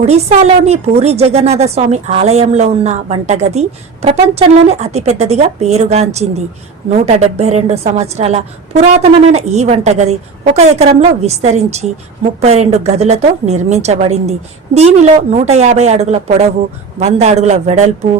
ఒడిశాలోని పూరి జగన్నాథ స్వామి ఆలయంలో ఉన్న వంటగది ప్రపంచంలోనే అతిపెద్దదిగా పేరుగాంచింది. నూట డెబ్బై రెండు సంవత్సరాల పురాతనమైన ఈ వంటగది ఒక ఎకరంలో విస్తరించి ముప్పై రెండు గదులతో నిర్మించబడింది. దీనిలో నూట యాభై అడుగుల పొడవు వంద అడుగుల వెడల్పు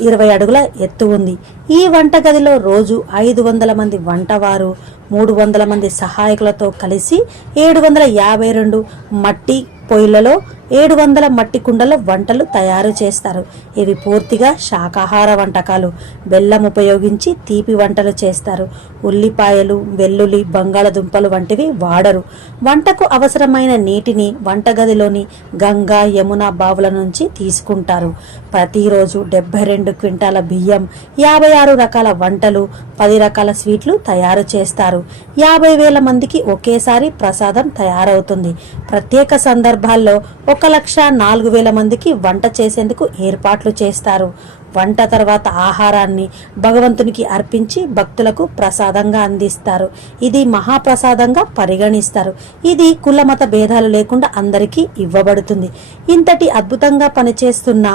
ఇరవై అడుగుల ఎత్తు ఉంది. ఈ వంటగదిలో రోజు ఐదు వందల మంది వంటవారు మూడు వందల మంది సహాయకులతో కలిసి ఏడు వందల యాభై రెండు మట్టి పొయ్యిలలో ఏడు వందల మట్టి కుండలో వంటలు తయారు చేస్తారు. ఇవి పూర్తిగా శాకాహార వంటకాలు. బెల్లం ఉపయోగించి తీపి వంటలు చేస్తారు. ఉల్లిపాయలు వెల్లుల్లి బంగాళదుంపలు వంటివి వాడరు. వంటకు అవసరమైన నీటిని వంటగదిలోని గంగా యమున బావుల నుంచి తీసుకుంటారు. ప్రతిరోజు డెబ్బై రెండు క్వింటాల బియ్యం యాభై ఆరు రకాల వంటలు పది రకాల స్వీట్లు తయారు చేస్తారు. యాభై వేల మందికి ఒకేసారి ప్రసాదం తయారవుతుంది. ప్రత్యేక సందర్భాల్లో ఒక ఒక లక్ష నాలుగు వేల మందికి వంట చేసేందుకు ఏర్పాట్లు చేస్తారు. వంట తర్వాత ఆహారాన్ని భగవంతునికి అర్పించి భక్తులకు ప్రసాదంగా అందిస్తారు. ఇది మహాప్రసాదంగా పరిగణిస్తారు. ఇది కులమత భేదాలు లేకుండా అందరికీ ఇవ్వబడుతుంది. ఇంతటి అద్భుతంగా పనిచేస్తున్న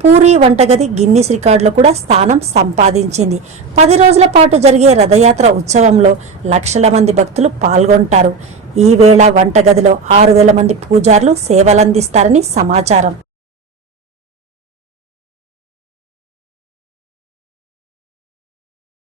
పూరి వంటగది గిన్నిస్ రికార్డులో కూడా స్థానం సంపాదించింది. పది రోజుల పాటు జరిగే రథయాత్ర ఉత్సవంలో లక్షల మంది భక్తులు పాల్గొంటారు. ఈ వేళ వంటగదిలో ఆరు వేల మంది పూజారులు సేవలందిస్తారని సమాచారం.